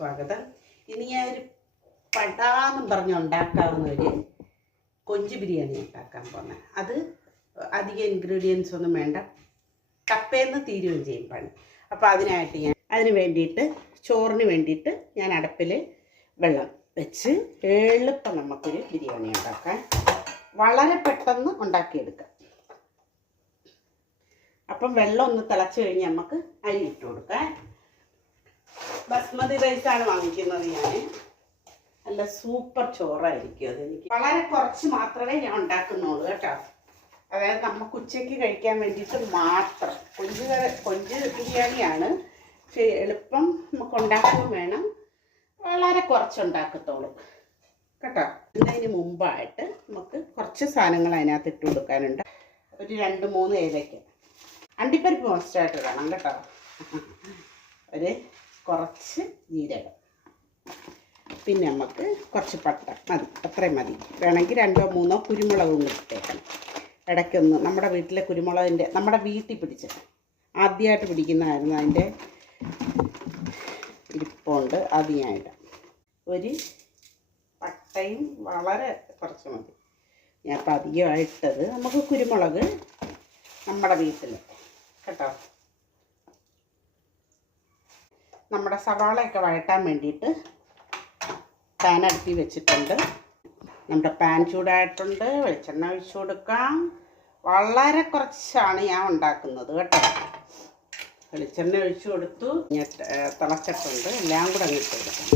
സ്വാഗതം. ഇനി ഞാൻ ഒരു പടാന്നും പറഞ്ഞ് ഉണ്ടാക്കാവുന്ന ഒരു കൊഞ്ച് ബിരിയാണി ഉണ്ടാക്കാൻ പോകുന്നത് അത് അധികം ഇൻഗ്രീഡിയൻസ് ഒന്നും വേണ്ട. കപ്പേന്ന് തീരുകയും ചെയ്യും പണി. അപ്പോൾ അതിനായിട്ട് ഞാൻ അതിന് വേണ്ടിയിട്ട് ചോറിന് വേണ്ടിയിട്ട് ഞാൻ അടപ്പിൽ വെള്ളം വെച്ച് എളുപ്പം നമുക്കൊരു ബിരിയാണി ഉണ്ടാക്കാൻ വളരെ പെട്ടെന്ന് ഉണ്ടാക്കിയെടുക്കാം. അപ്പം വെള്ളം ഒന്ന് തിളച്ച് കഴിഞ്ഞ് നമുക്ക് അരി ഇട്ട് കൊടുക്കാം. ബസ്മതി റൈസാണ് വാങ്ങിക്കുന്നത് ഞാൻ നല്ല സൂപ്പർ ചോറായിരിക്കും അതെനിക്ക് വളരെ കുറച്ച് മാത്രമേ ഞാൻ ഉണ്ടാക്കുന്നുള്ളൂ കേട്ടോ. അതായത് നമുക്ക് ഉച്ചയ്ക്ക് കഴിക്കാൻ വേണ്ടിയിട്ട് മാത്രം. കൊഞ്ച് കൊഞ്ച് ബിരിയാണിയാണ്. പക്ഷേ എളുപ്പം നമുക്ക് ഉണ്ടാക്കാൻ വേണം. വളരെ കുറച്ചുണ്ടാക്കത്തോളൂ. കേട്ടോ. ഇതിന് മുമ്പായിട്ട് നമുക്ക് കുറച്ച് സാധനങ്ങൾ അതിനകത്ത് ഇട്ട് കൊടുക്കാനുണ്ട്. ഒരു രണ്ട് മൂന്ന് ഏലയ്ക്ക് അണ്ടിപ്പരിപ്പ് മസ്റ്റായിട്ട് ഇടണം കേട്ടോ. ഒരു കുറച്ച് ജീരകം. പിന്നെ നമുക്ക് കുറച്ച് പട്ട മതി അത്രയും മതി. വേണമെങ്കിൽ രണ്ടോ മൂന്നോ കുരുമുളക് കൊണ്ട് ഇട്ടേക്കണം. ഇടയ്ക്കൊന്ന് നമ്മുടെ വീട്ടിലെ കുരുമുളകിന്റെ നമ്മുടെ വീട്ടിൽ പിടിച്ച ആദ്യമായിട്ട് പിടിക്കുന്നതായിരുന്നു അതിന്റെ ഇരിപ്പുണ്ട് അത് ഞാൻ ഇടാം. ഒരു പട്ടയും വളരെ കുറച്ച് മതി. ഞാൻ ഇപ്പം അധികമായിട്ടത് നമുക്ക് കുരുമുളക് നമ്മുടെ വീട്ടിൽ കേട്ടോ? നമ്മുടെ സവാളയൊക്കെ വഴട്ടാൻ വേണ്ടിയിട്ട് പാൻ അടുപ്പി വെച്ചിട്ടുണ്ട്. നമ്മുടെ പാൻ ചൂടായിട്ടുണ്ട്. വെളിച്ചെണ്ണ ഒഴിച്ചു കൊടുക്കാം. വളരെ കുറച്ചാണ് ഞാൻ ഉണ്ടാക്കുന്നത് കേട്ടോ. വെളിച്ചെണ്ണ ഒഴിച്ചു കൊടുത്തു. തിളച്ചിട്ടുണ്ട്. എല്ലാം കൂടെ അങ്ങിട്ട് കൊടുക്കാം.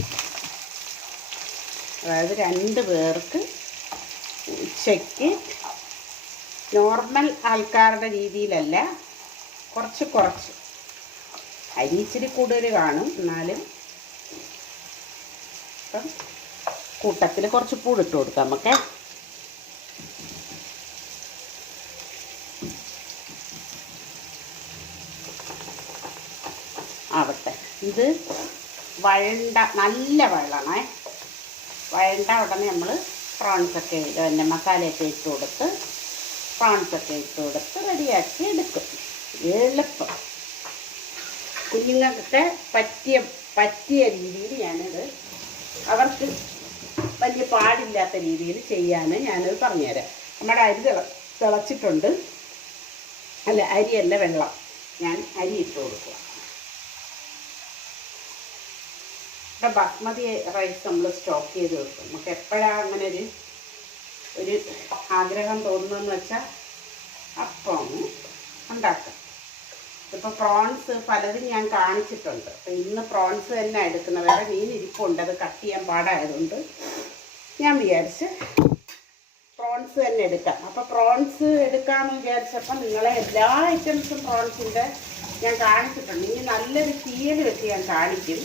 അതായത് രണ്ട് പേർക്ക് ഉച്ചയ്ക്ക് നോർമൽ ആൾക്കാരുടെ രീതിയിലല്ല കുറച്ച് കുറച്ച്. അരി ഇച്ചിരി കൂടുതൽ കാണും. എന്നാലും ഇപ്പം കൂട്ടത്തിൽ കുറച്ച് പൂടിട്ട് കൊടുക്കാം. നമുക്ക് ആവട്ടെ. ഇത് വഴണ്ട നല്ല വെള്ളമാണേ. വഴണ്ട ഉടനെ നമ്മൾ പ്രോൺസൊക്കെ പിന്നെ മസാലയൊക്കെ ഇട്ട് കൊടുത്ത് പ്രോൺസൊക്കെ ഇട്ട് കൊടുത്ത് റെഡിയാക്കി എടുക്കും. എളുപ്പം. കുഞ്ഞുങ്ങൾക്കൊക്കെ പറ്റിയ പറ്റിയ രീതിയിൽ ഞാനത് അവർക്ക് വലിയ പാടില്ലാത്ത രീതിയിൽ ചെയ്യാൻ ഞാനത് പറഞ്ഞുതരാം. നമ്മുടെ അരി തിള തിളച്ചിട്ടുണ്ട്. അല്ല അരിയല്ല വെള്ളം. ഞാൻ അരി ഇട്ട് കൊടുക്കുക. ഇവിടെ ബസ്മതി റൈസ് നമ്മൾ സ്റ്റോക്ക് ചെയ്ത് വെക്കും. നമുക്ക് എപ്പോഴാണ് അങ്ങനെ ഒരു ഒരു ആഗ്രഹം തോന്നുന്നതെന്ന് വെച്ചാൽ അപ്പം ഉണ്ടാക്കാം. ഇപ്പോൾ പ്രോൺസ് പലതും ഞാൻ കാണിച്ചിട്ടുണ്ട്. അപ്പം ഇന്ന് പ്രോൺസ് തന്നെ എടുക്കുന്നത് വേറെ മീൻ ഇരിപ്പുണ്ട്. അത് കട്ട് ചെയ്യാൻ പാടായതുകൊണ്ട് ഞാൻ വിചാരിച്ച് പ്രോൺസ് തന്നെ എടുക്കാം. അപ്പോൾ പ്രോൺസ് എടുക്കാമെന്ന് വിചാരിച്ചപ്പോൾ നിങ്ങളെ എല്ലാ ഐറ്റംസും പ്രോൺസിന്റെ ഞാൻ കാണിച്ചിട്ടുണ്ട്. ഇനി നല്ലൊരു തീയൽ വെച്ച് ഞാൻ കാണിക്കും.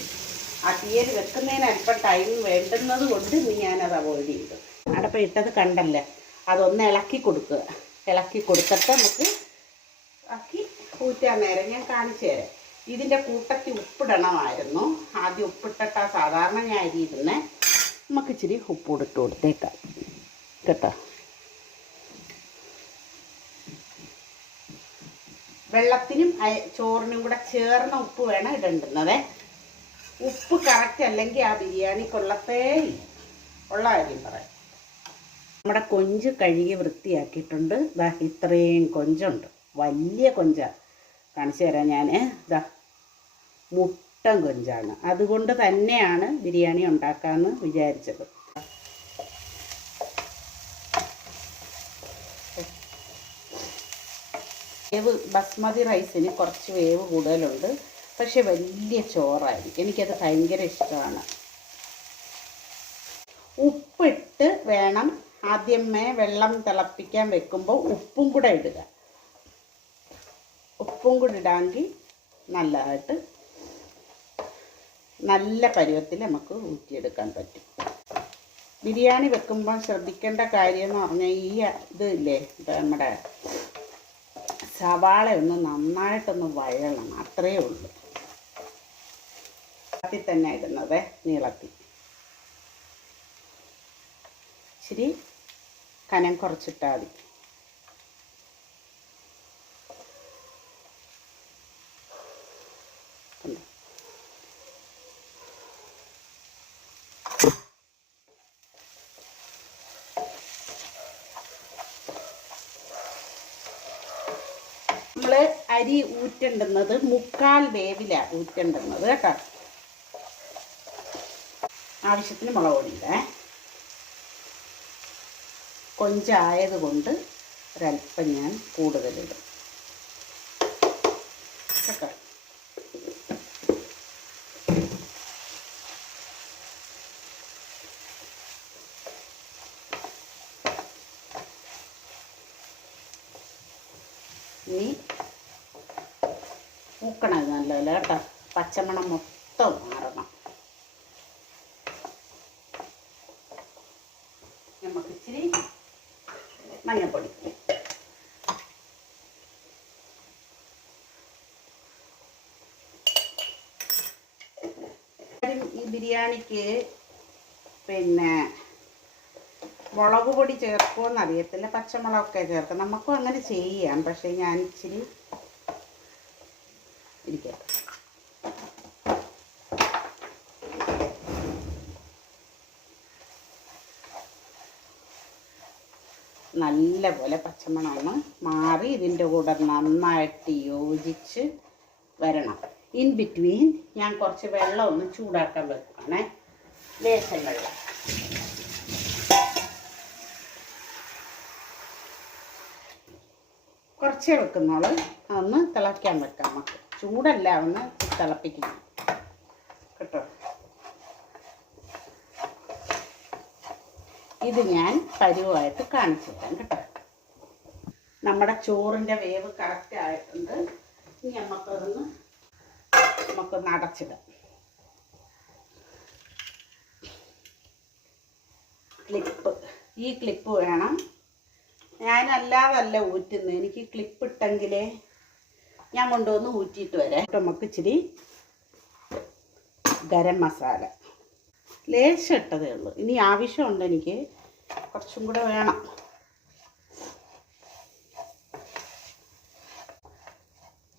ആ തീയൽ വെക്കുന്നതിന് അല്പം ടൈം വേണ്ടുന്നത് കൊണ്ട് ഇനി ഞാനത് അവോയ്ഡ് ചെയ്തു. അടപ്പം ഇട്ടത് കണ്ടല്ലേ? അതൊന്ന് ഇളക്കി കൊടുക്കുക. ഇളക്കി കൊടുത്തിട്ട് നമുക്ക് ഊറ്റാൻ നേരം ഞാൻ കാണിച്ചു തരാം. ഇതിന്റെ കൂട്ടത്തിൽ ഉപ്പിടണമായിരുന്നു. ആദ്യം ഉപ്പിട്ടിട്ടാ സാധാരണ ഞാൻ അരിയിരുന്നേ നമുക്ക് ഇച്ചിരി ഉപ്പ് ഇട്ട് കൊടുത്തേക്കാം. കേട്ടോ? വെള്ളത്തിനും ചോറിനും കൂടെ ചേർന്ന ഉപ്പ് വേണം ഇടേണ്ടുന്നത്. ഉപ്പ് കറക്റ്റ് അല്ലെങ്കിൽ ആ ബിരിയാണി കൊള്ളത്തേ. ഉള്ള കാര്യം പറയാം. നമ്മുടെ കൊഞ്ച് കഴുകി വൃത്തിയാക്കിയിട്ടുണ്ട്. ഇത്രയും കൊഞ്ചുണ്ട്. വലിയ കൊഞ്ച. കാണിച്ചു തരാം ഞാൻ ഇതാ മുട്ടൻ കൊഞ്ചാണ്. അതുകൊണ്ട് തന്നെയാണ് ബിരിയാണി ഉണ്ടാക്കാമെന്ന് വിചാരിച്ചത്. വേവ് ബസ്മതി റൈസിന് കുറച്ച് വേവ് കൂടുതലുണ്ട്. പക്ഷെ വലിയ ചോറായിരിക്കും. എനിക്കത് ഭയങ്കര ഇഷ്ടമാണ്. ഉപ്പിട്ട് വേണം ആദ്യമേ വെള്ളം തിളപ്പിക്കാൻ വെക്കുമ്പോൾ ഉപ്പും കൂടെ ഇടുക. ഉപ്പും കൂടി ഇടാമെങ്കിൽ നല്ലതായിട്ട് നല്ല പരുവത്തിൽ നമുക്ക് ഊറ്റിയെടുക്കാൻ പറ്റും. ബിരിയാണി വെക്കുമ്പോൾ ശ്രദ്ധിക്കേണ്ട കാര്യം എന്ന് പറഞ്ഞാൽ ഈ ഇത് ഇല്ലേ നമ്മുടെ സവാള ഒന്ന് നന്നായിട്ടൊന്ന് വഴണം അത്രയേ ഉള്ളൂ. നീളത്തിൽ തന്നെ ഇടുന്നത് നീളത്തിൽ. ഇച്ചിരി കനം കുറച്ചിട്ടാൽ മതി കണ്ടോ? അരി ഊറ്റണ്ടുന്നത് മുക്കാൽ വേവില ഊറ്റണ്ടുന്നത് കേട്ടോ. ആവശ്യത്തിന് മുളക് പൊടിയിടേ കൊഞ്ചായത് കൊണ്ട് ഒരല്പം ഞാൻ കൂടുതലിടും. കേട്ടോ ഇനി പൂക്കണം ഇത് നല്ലപോലെ കേട്ടോ. പച്ചമണം മൊത്തം മാറണം. നമുക്ക് ഇച്ചിരി മഞ്ഞൾപ്പൊടി. ഈ ബിരിയാണിക്ക് പിന്നെ മുളക് പൊടി ചേർക്കുമെന്ന് അറിയത്തില്ല പച്ചമുളകൊക്കെ ചേർക്കാം. നമുക്കും അങ്ങനെ ചെയ്യാം. പക്ഷേ ഞാൻ ഇച്ചിരി ഇരിക്കട്ടെ. നല്ലപോലെ പോലെ പച്ചമണം മാറി ഇതിന്റെ കൂടെ നന്നായിട്ട് യോജിച്ച് വരണം. ഇൻ ബിറ്റ്വീൻ ഞാൻ കുറച്ച് വെള്ളം ഒന്ന് ചൂടാക്കാൻ വെക്കുകയാണേ ലേശം വെള്ളം. കുറച്ചേ വെക്കുന്നുള്ളൂ. അതൊന്ന് തിളയ്ക്കാൻ വെക്കാം നമുക്ക്. ചൂടല്ല ഒന്ന് തിളപ്പിക്കണം. കേട്ടോ? ഇത് ഞാൻ പരുവായിട്ട് കാണിച്ചു തരാം കേട്ടോ. നമ്മുടെ ചോറിന്റെ വേവ് കറക്റ്റ് ആയിട്ടുണ്ട്. ഇനി നമുക്കതൊന്ന് നമുക്കൊന്ന് അടച്ചിടാം. ക്ലിപ്പ്. ഈ ക്ലിപ്പ് വേണം. ഞാനല്ലാതല്ല ഊറ്റുന്നത്. എനിക്ക് ക്ലിപ്പ് ഇട്ടെങ്കിലേ ഞാൻ കൊണ്ടുവന്ന് ഊറ്റിയിട്ട് വരാം. നമുക്ക് ഇച്ചിരി ഗരം മസാല. ലേശം ഇട്ടതേ ഉള്ളൂ. ഇനി ആവശ്യമുണ്ട് എനിക്ക് കുറച്ചും കൂടെ വേണം.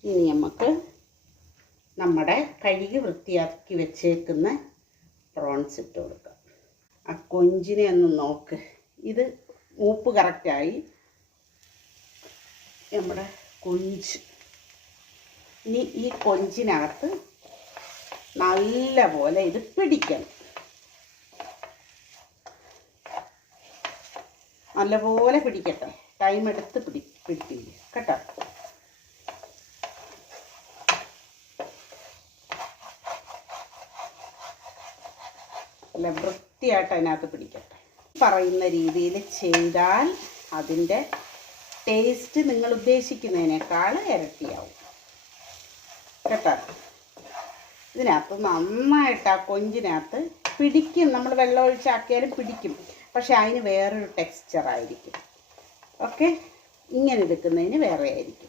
ഇനി നമുക്ക് നമ്മുടെ കഴുകി വൃത്തിയാക്കി വെച്ചേക്കുന്ന പ്രോൺസ് ഇട്ട് കൊടുക്കാം. ആ കൊഞ്ചിനെ ഒന്ന് നോക്ക്. ഇത് മൂപ്പ് കറക്റ്റായി നമ്മുടെ കൊഞ്ച്. ഇനി ഈ കൊഞ്ചിനകത്ത് നല്ല പോലെ ഇത് പിടിക്കണം. നല്ലപോലെ പിടിക്കട്ടെ. ടൈം എടുത്ത് പിടി പിടിക്കില്ല. കേട്ടോ? നല്ല വൃത്തിയായിട്ട് അതിനകത്ത് പിടിക്കട്ടെ. പറയുന്ന രീതിയിൽ ചെയ്താൽ അതിന്റെ ടേസ്റ്റ് നിങ്ങൾ ഉദ്ദേശിക്കുന്നതിനേക്കാൾ ഇരട്ടിയാവും. കേട്ടോ? ഇതിനകത്ത് നന്നായിട്ട് ആ കൊഞ്ചിനകത്ത് പിടിക്കും. നമ്മൾ വെള്ളം ഒഴിച്ചാക്കിയാലും പിടിക്കും. പക്ഷെ അതിന് വേറൊരു ടെക്സ്ചറായിരിക്കും ഓക്കെ? ഇങ്ങനെ എടുക്കുന്നതിന് വേറെ ആയിരിക്കും.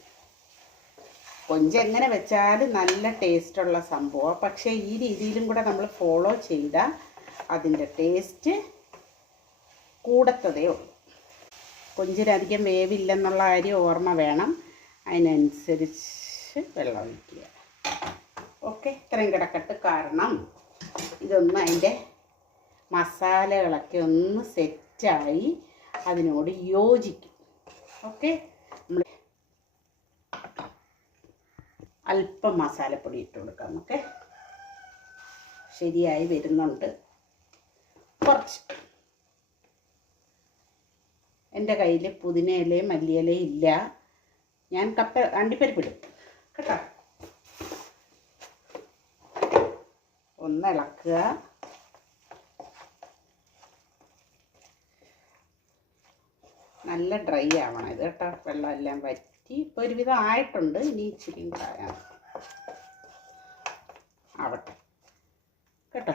കൊഞ്ച് എങ്ങനെ വെച്ചാലും നല്ല ടേസ്റ്റുള്ള സംഭവം പക്ഷേ ഈ രീതിയിലും കൂടെ നമ്മൾ ഫോളോ ചെയ്താൽ അതിന്റെ ടേസ്റ്റ് കൂടത്തതേ ഉള്ളൂ. കൊഞ്ചിനധികം വേവില്ലെന്നുള്ള കാര്യം ഓർമ്മ വേണം. അതിനനുസരിച്ച് വെള്ളം ഒഴിക്കുക. ഓക്കെ ഇത്രയും കിടക്കട്ട്. കാരണം ഇതൊന്ന് അതിന്റെ മസാലകളൊക്കെ ഒന്ന് സെറ്റായി അതിനോട് യോജിക്കും. ഓക്കെ? നമ്മൾ അല്പം മസാലപ്പൊടി ഇട്ട് കൊടുക്കാം. നമുക്ക് ശരിയായി വരുന്നുണ്ട്. കുറച്ച്. എന്റെ കയ്യിൽ പുതിനയിലയും മല്ലിയിലയും ഇല്ല. ഞാൻ കപ്പ അണ്ടിപ്പരിപ്പിടും. കേട്ടോ? ഒന്ന് ഇളക്കുക. നല്ല ഡ്രൈ ആവണം ഇത് കേട്ടോ. വെള്ളം എല്ലാം വറ്റി. ഇപ്പോൾ ഒരുവിധം ആയിട്ടുണ്ട്. ഇനി ഇച്ചിരിയും കൂടെ ആവട്ടെ. കേട്ടോ?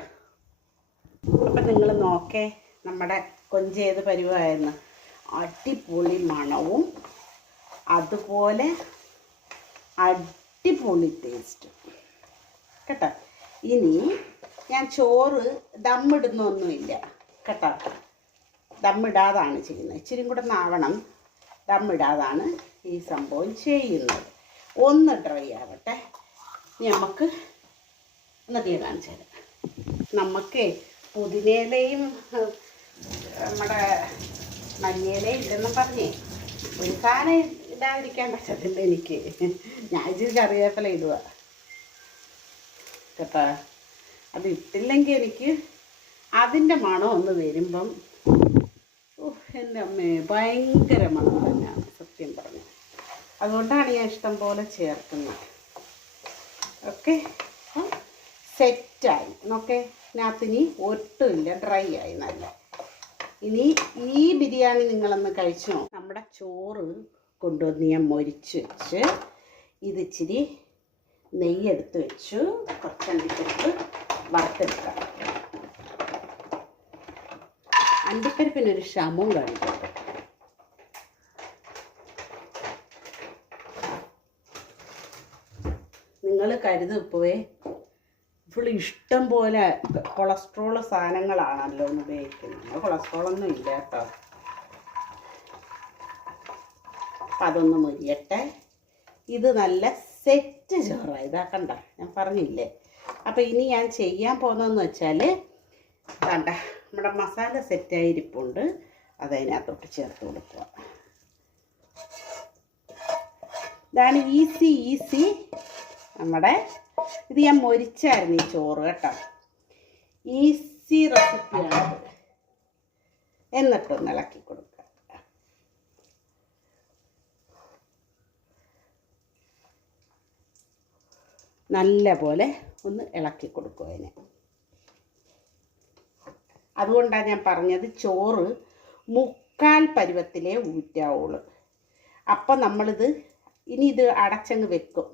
അപ്പം നിങ്ങൾ നോക്കേ നമ്മുടെ കൊഞ്ച് ഏത് പരുവായെന്ന് അടിപൊളി മണവും അതുപോലെ അടിപൊളി ടേസ്റ്റ് കേട്ടോ? ഇനി ഞാൻ ചോറ് ദമ്മിടുന്നൊന്നുമില്ല കേട്ടോ. ദമ്മിടാതാണ് ചെയ്യുന്നത്. ഇച്ചിരി കൂടെ നാവണം. ദമ്മിടാതാണ് ഈ സംഭവം ചെയ്യുന്നത്. ഒന്ന് ഡ്രൈ ആവട്ടെ. നമുക്ക് നദിയെ കാണിച്ചു തരാം. നമുക്ക് പുതിനയിലയും നമ്മുടെ മഞ്ഞയിലയും ഇല്ലെന്നും പറഞ്ഞേ. ഒരു സാധനം ഇടാതിരിക്കാൻ പറ്റത്തില്ല എനിക്ക്. ഞാൻ ഇച്ചിരി കറിവേപ്പില ഇടുക കേട്ടോ. അത് ഇട്ടില്ലെങ്കിൽ എനിക്ക് അതിന്റെ മണം ഒന്ന് വരുമ്പം എന്റെ അമ്മേ ഭയങ്കര മണം തന്നെയാണ് സത്യം പറഞ്ഞു. അതുകൊണ്ടാണ് ഞാൻ ഇഷ്ടം പോലെ ചേർക്കുന്നത്. ഓക്കെ? സെറ്റായി. നോക്കെ ഇതിനകത്തിനി ഒട്ടുമില്ല ഡ്രൈ ആയി നല്ല. ഇനി ഈ ബിരിയാണി നിങ്ങളൊന്ന് കഴിച്ചോ നമ്മുടെ ചോറ് കൊണ്ടുവന്ന് ഞാൻ മൊരിച്ച് വെച്ച് ഇത് ഇച്ചിരി നെയ്യെടുത്ത് വെച്ചു. കുറച്ചണ്ടിപ്പരിപ്പ് വറുത്തെടുക്കാം. അണ്ടിപ്പരിപ്പിനൊരു ക്ഷമവും കാണിക്കും. നിങ്ങൾ കരുതും ഇപ്പോഴേ ഫുൾ ഇഷ്ടം പോലെ കൊളസ്ട്രോൾ സാധനങ്ങളാണല്ലോ ഒന്ന് ഉപയോഗിക്കുന്നത്. കൊളസ്ട്രോൾ ഒന്നും ഇല്ല കേട്ടോ. അപ്പം അതൊന്ന് മുരിയട്ടെ. ഇത് നല്ല സെറ്റ് ചോറാണ് ഇതാ കണ്ട? ഞാൻ പറഞ്ഞില്ലേ? അപ്പം ഇനി ഞാൻ ചെയ്യാൻ പോകുന്നതെന്ന് വെച്ചാൽ കണ്ട നമ്മുടെ മസാല സെറ്റായിരിപ്പുണ്ട് അതതിനകത്തോട്ട് ചേർത്ത് കൊടുക്കുക. ഇതാണ് ഈസി ഈസി നമ്മുടെ ഇത് ഞാൻ മൊരിച്ചായിരുന്നു ഈ ചോറ് കേട്ടോ. ഈസി റെസിപ്പിയാണ് എന്നിട്ടൊന്ന് ഇളക്കി കൊടുക്കുക നല്ല പോലെ ഒന്ന് ഇളക്കി കൊടുക്കും അതിനെ. അതുകൊണ്ടാണ് ഞാൻ പറഞ്ഞത് ചോറ് മുക്കാൽ പരുവത്തിലേ ഊറ്റാവുള്ളൂ. അപ്പം നമ്മളിത് ഇനി ഇത് അടച്ചങ്ങ് വെക്കും.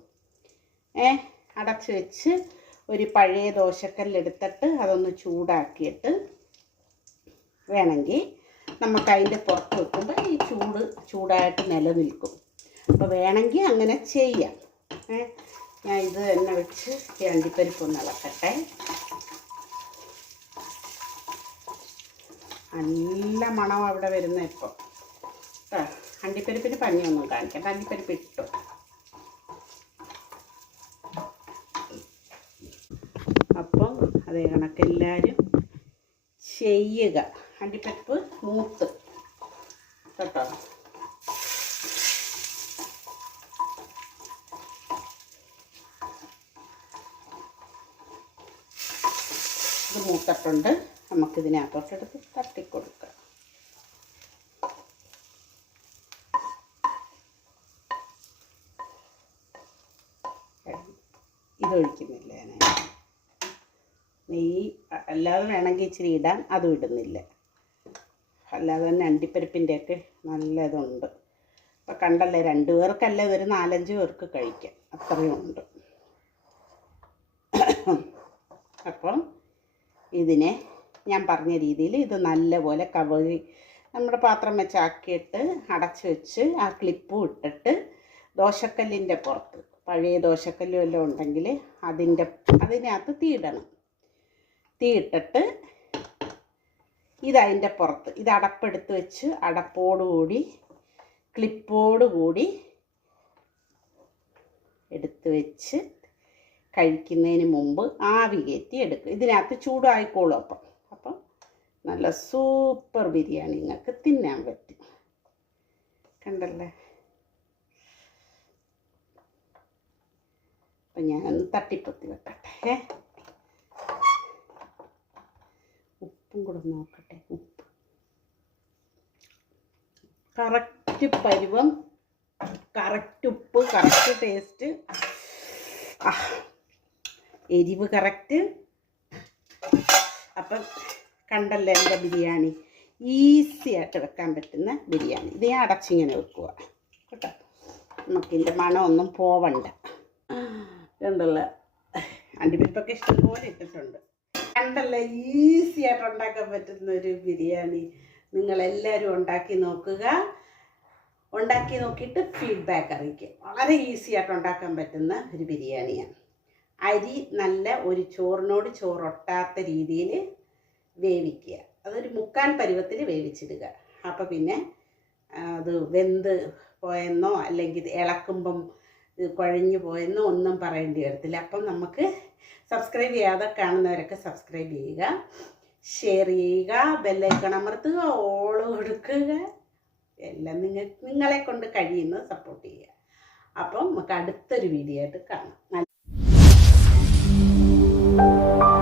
ഏ അടച്ച് വെച്ച് ഒരു പഴയ ദോശക്കല്ലെടുത്തിട്ട് അതൊന്ന് ചൂടാക്കിയിട്ട് വേണമെങ്കിൽ നമുക്ക് അതിന്റെ പുറത്ത് വെക്കുമ്പോൾ ഈ ചൂട് ചൂടായിട്ട് നിലനിൽക്കും. അപ്പോൾ വേണമെങ്കിൽ അങ്ങനെ ചെയ്യാം. ഏ ഞാൻ ഇത് തന്നെ വെച്ച് ഈ അണ്ടിപ്പരിപ്പ് ഒന്ന് ഇളക്കട്ടെ നല്ല മണം അവിടെ വരുന്ന ഇപ്പോൾ അണ്ടിപ്പരിപ്പിന് പഞ്ഞൊന്നും കാണിക്കണ്ട. അണ്ടിപ്പരിപ്പ് ഇട്ടു. അപ്പം അതേ കണക്കെല്ലാവരും ചെയ്യുക. അണ്ടിപ്പരിപ്പ് മൂത്ത്. കേട്ടോ ഇത് മൂത്തിട്ടുണ്ട് നമുക്കിതിനകത്തോട്ടെടുത്ത് തട്ടിക്കൊടുക്കാം. ഇതൊഴിക്കുന്നില്ല നെയ്യ് അല്ലാതെ വേണമെങ്കിൽ ഇച്ചിരി ഇടാൻ അതും ഇടുന്നില്ല. അല്ലാതെ തന്നെ അണ്ടിപ്പരിപ്പിന്റെയൊക്കെ നല്ലതുണ്ട്. ഇപ്പം കണ്ടല്ലേ രണ്ട് പേർക്കല്ല ഇതൊരു നാലഞ്ച് പേർക്ക് കഴിക്കാം. അത്രയും ഉണ്ട്. അപ്പം ഇതിനെ ഞാൻ പറഞ്ഞ രീതിയിൽ ഇത് നല്ലപോലെ കവറി നമ്മുടെ പാത്രം വെച്ചാക്കിയിട്ട് അടച്ച് വെച്ച് ആ ക്ലിപ്പും ഇട്ടിട്ട് ദോശക്കല്ലിന്റെ പുറത്ത് പഴയ ദോശക്കല്ലും എല്ലാം ഉണ്ടെങ്കിൽ അതിന്റെ അതിനകത്ത് തീയിടണം തീയിട്ടിട്ട് ഇതതിന്റെ പുറത്ത് ഇത് അടപ്പെടുത്ത് വെച്ച് അടപ്പോടുകൂടി ക്ലിപ്പോടുകൂടി എടുത്ത് വെച്ച് കഴിക്കുന്നതിന് മുമ്പ് ആവി കയറ്റി എടുക്കുക. ഇതിനകത്ത് ചൂടായിക്കോളും അപ്പം. അപ്പം നല്ല സൂപ്പർ ബിരിയാണി നിങ്ങൾക്ക് തിന്നാൻ പറ്റും. കണ്ടല്ലേ? അപ്പം ഞാനൊന്ന് തട്ടിപ്പൊത്തി വെക്കട്ടെ ഉപ്പും കൂടെ നോക്കട്ടെ. ഉപ്പ്. കറക്റ്റ് പരുവം കറക്റ്റ് ഉപ്പ് കറക്റ്റ് ടേസ്റ്റ്. എരിവ് കറക്റ്റ് അപ്പം കണ്ടല്ലോ എന്റെ ബിരിയാണി. ഈസി ആയിട്ട് വെക്കാൻ പറ്റുന്ന ബിരിയാണി. ഇത് ഞാൻ അടച്ചിങ്ങനെ വെക്കുക കേട്ടോ? നമുക്കിതിന്റെ മണമൊന്നും പോവണ്ട. കണ്ടല്ലോ? അണ്ടിപ്പരിപ്പൊക്കെ ഇഷ്ടംപോലെ ഇട്ടിട്ടുണ്ട്. കണ്ടല്ലോ? ഈസി ആയിട്ട് ഉണ്ടാക്കാൻ പറ്റുന്ന ഒരു ബിരിയാണി. നിങ്ങളെല്ലാവരും ഉണ്ടാക്കി നോക്കുക. ഉണ്ടാക്കി നോക്കിയിട്ട് ഫീഡ്ബാക്ക് അറിയിക്കുക. വളരെ ഈസി ആയിട്ട് ഉണ്ടാക്കാൻ പറ്റുന്ന ഒരു ബിരിയാണിയാണ്. അരി നല്ല ഒരു ചോറിനോട് ചോറൊട്ടാത്ത രീതിയിൽ വേവിക്കുക. അതൊരു മുക്കാൻ പരുവത്തിൽ വേവിച്ചിടുക. അപ്പോൾ പിന്നെ അത് വെന്ത് പോയെന്നോ അല്ലെങ്കിൽ ഇളക്കുമ്പം കുഴഞ്ഞു പോയെന്നോ ഒന്നും പറയേണ്ടി വരത്തില്ല. അപ്പം നമുക്ക് സബ്സ്ക്രൈബ് ചെയ്യാതെ കാണുന്നവരൊക്കെ സബ്സ്ക്രൈബ് ചെയ്യുക. ഷെയർ ചെയ്യുക. ബെല്ലൈക്കൺ അമർത്തുക. ഓൾ കൊടുക്കുക. എല്ലാം നിങ്ങൾ നിങ്ങളെ കൊണ്ട് കഴിയുന്നത് സപ്പോർട്ട് ചെയ്യുക. അപ്പം നമുക്ക് അടുത്തൊരു വീഡിയോ ആയിട്ട് കാണാം. Thank you.